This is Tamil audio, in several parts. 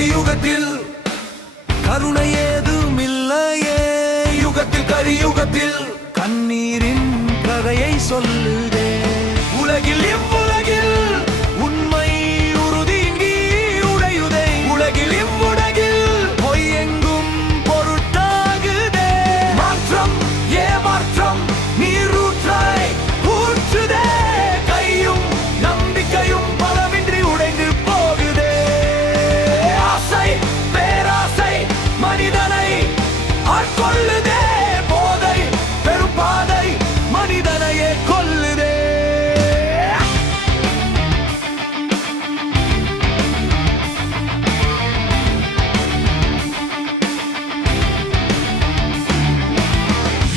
கலியுகத்தில் கருணை ஏதும் இல்லையே. யுகத்தில் கலியுகத்தில் கண்ணீரின் கதையை சொல்லுதே. உலகில் இவ்வுலகில் உண்மை உறுதியின்றி உடையுதே. உலகில் இவ்வுலகில் பொய் எங்கும் பொருட்டாகுதே. மாற்றம் ஏமாற்றம் நீரூற்றாய் ஊற்றுதே. கையும் நம்பிக்கையும் பலமின்றி உடைந்து போகுதே. ஆசை பேராசை மனிதனை ஆட்கொள்ளுதே. போதை பெரும்பாதை மனிதனையே கொல்லுதே.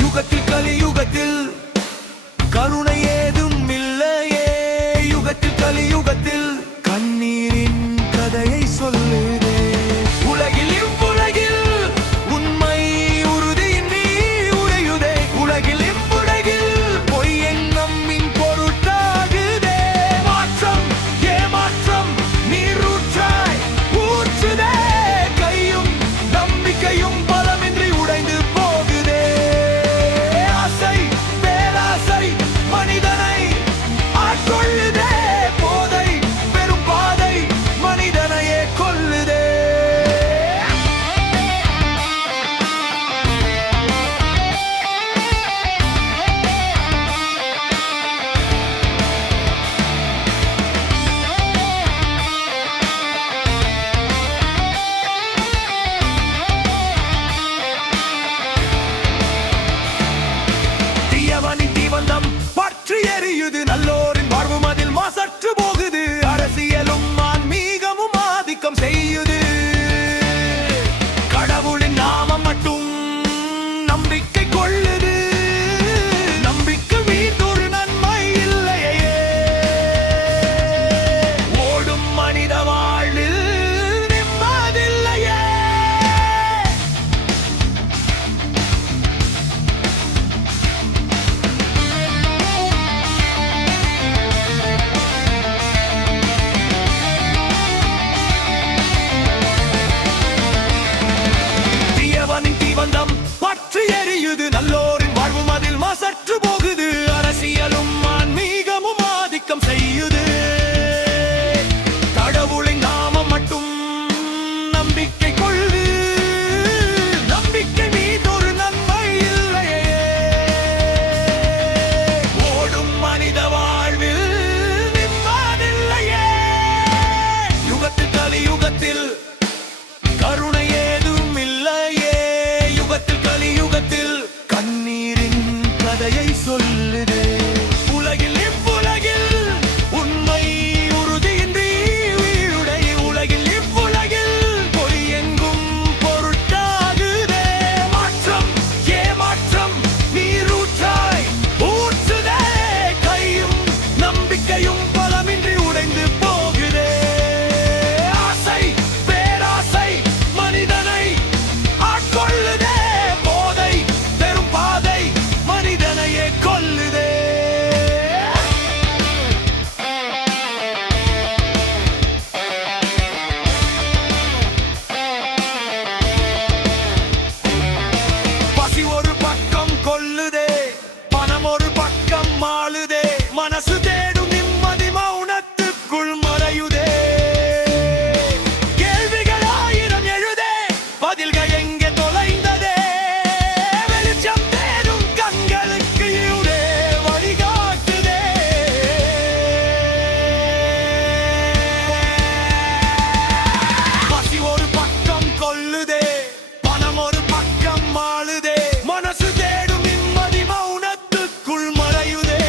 யுகத்தில் கலியுகத்தில் கருணை ஏதும் இல்லையே. யுகத்தில் கலியுகத்தில் கண்ணீரின் கதையை சொல்லுதே. உலகில் இவ்வுலகில் உண்மை உறுதியின்றி உடையுதே. உலகில் இவ்வுலகில் பொய் எண்ணமின் பொருட்டாகுதே. மாற்றம் ஏமாற்றம் நீரூற்றாய் ஊற்றுதே. கையும் நம்பிக்கையும் பலமின்றி உடைந்து போகுதே. ஆசை பேராசை மனிதனை ஆட்கொள்ளுதே. போதை பெரும் பாதை மனிதனையே கொல்லுதே. தீயவனின் தீவந்தம் பற்றி எரியுது. நல்லோரின் வாழ்வும் அதில் மாசற்று போகுது. அரசியலும் ஆன்மீகமும் ஆதிக்கம் செய்யுது. கடவுளின் நாமம் மட்டும் நம்பிக்கை கொள்ளுது. நம்பிக்கை மீதொரு நன்மை இல்லையே. ஓடும் மனித வாழ்வில் நிம்மதில்லையே. தீயவனின் தீவந்தம் பற்றி எரியுது. நல்லோரின் வாழ்வும் அதில் மாசற்று போகுது. அரசியலும் ஆன்மீகமும் ஆதிக்கம் செய்யுது. கடவுளின் நாமம் மட்டும் நம்பிக்கை கொள்ளு. நம்பிக்கை மீதொரு நன்மை இல்லையே. ஓடும் மனித வாழ்வில் நிம்மதில்லையே. யுகத்தில் கலியுகத்தில் கருணை ஏதும் இல்லையே. யுகத்தில் கலியுகத்தில் கண்ணீரின் கதையை சொல்லுதே. உலகில் இவ்வுலகில் உண்மை உறுதியின்றி உயிருடை. உலகில் இவ்வுலகில் பொய் எங்கும் பொருட்டாகுதே. மாற்றம் ஏமாற்றம் நீரூற்றாய் ஊற்றுதே. கையும் நம்பிக்கையும் பலமின்றி உடைந்து போகுதே. ஆசை பேராசை மனிதனை ஆட்கொள்ளுதே. போதை பெரும் பாதை மனிதனையே கொல்லுதே. பசி ஒரு பக்கம் கொல்லுதே. பணம் ஒரு பக்கம் ஆளுதே. மனசு தேடும் நிம்மதி மௌனத்துக்குள் மறையுதே. கேள்விகள் ஆயிரம் எழுதே. பதில்கள் எங்கே தொலைந்ததே. வெளிச்சம் தேடும் கண்களுக்கு இருளே வழிகாட்டுதே. பசி ஒரு பக்கம் கொல்லுதே. பணம் ஒரு பக்கம் ஆளுதே. மனசு தேடும் நிம்மதி மௌனத்துக்குள் மறையுதே.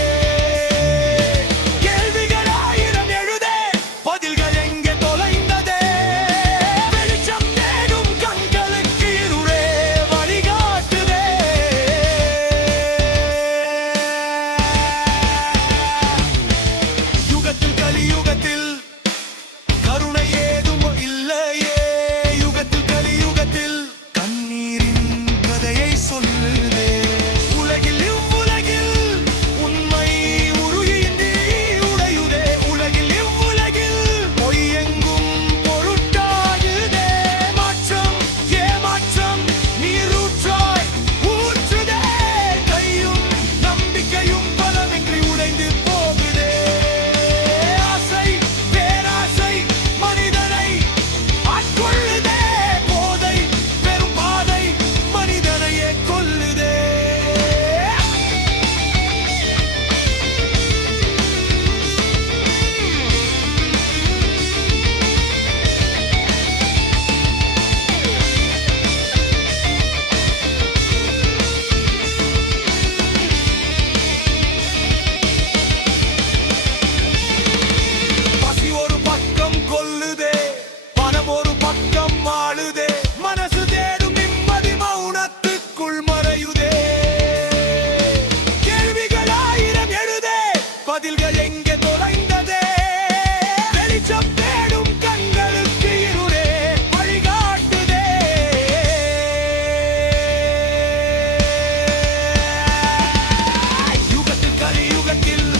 கணக்கில்ல